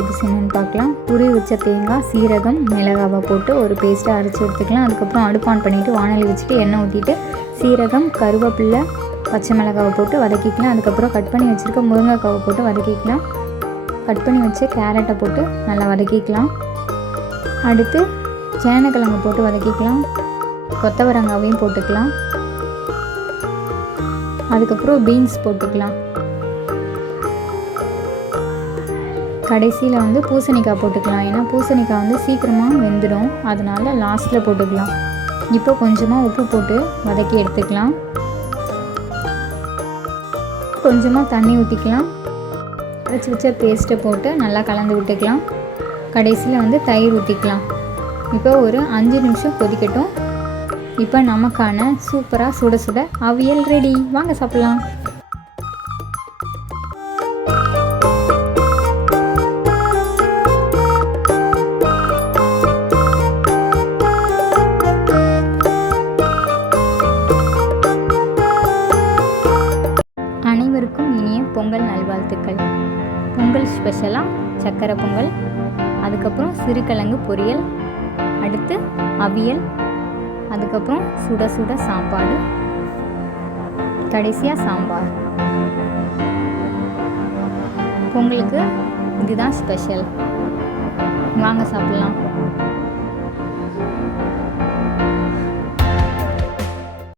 எப்படி செய்யணும்னு பார்க்கலாம். துருவி வச்ச தேங்காய், சீரகம், மிளகாவை போட்டு ஒரு பேஸ்ட்டாக அரைச்சி எடுத்துக்கலாம். அதுக்கப்புறம் அடுப்பு ஆன் பண்ணிவிட்டு வானொலி வச்சுட்டு எண்ணெய் ஊற்றிட்டு சீரகம், கருவேப்பிலை, பச்சை மிளகாவை போட்டு வதக்கிக்கலாம். அதுக்கப்புறம் கட் பண்ணி வச்சுருக்க முருங்கைக்காவை போட்டு வதக்கிக்கலாம். கட் பண்ணி வச்சு கேரட்டை போட்டு நல்லா வதக்கிக்கலாம். அடுத்து சேனக்கிழங்கு போட்டு வதக்கிக்கலாம். கொத்தவரங்காவையும் போட்டுக்கலாம். அதுக்கப்புறம் பீன்ஸ் போட்டுக்கலாம். கடைசியில் வந்து பூசணிக்காய் போட்டுக்கலாம். ஏன்னா பூசணிக்காய் வந்து சீக்கிரமாக வெந்துடும், அதனால லாஸ்ட்டில் போட்டுக்கலாம். இப்போ கொஞ்சமாக உப்பு போட்டு வதக்கி எடுத்துக்கலாம். கொஞ்சமாக தண்ணி ஊற்றிக்கலாம். அரைச்சி வச்ச பேஸ்ட்டை போட்டு நல்லா கலந்து விட்டுக்கலாம். கடைசியில் வந்து தயிர் ஊற்றிக்கலாம். இப்போ ஒரு 5 நிமிஷம் கொதிக்கட்டும். இப்போ நமக்கான சூப்பராக சுட சுட அவியல் ரெடி. வாங்க சாப்பிட்லாம். அனைவருக்கும் இனிய பொங்கல் நல்வாழ்த்துக்கள். பொங்கல் ஸ்பெஷலாக சக்கரை பொங்கல், அதுக்கப்புறம் சிறுகிழங்கு பொரியல், அடுத்து அவியல், அதுக்கப்புறம் சுட சுட சாப்பாடு, கடைசியாக சாம்பார். பொங்கலுக்கு இதுதான் ஸ்பெஷல். வாங்க சாப்பிட்லாம்.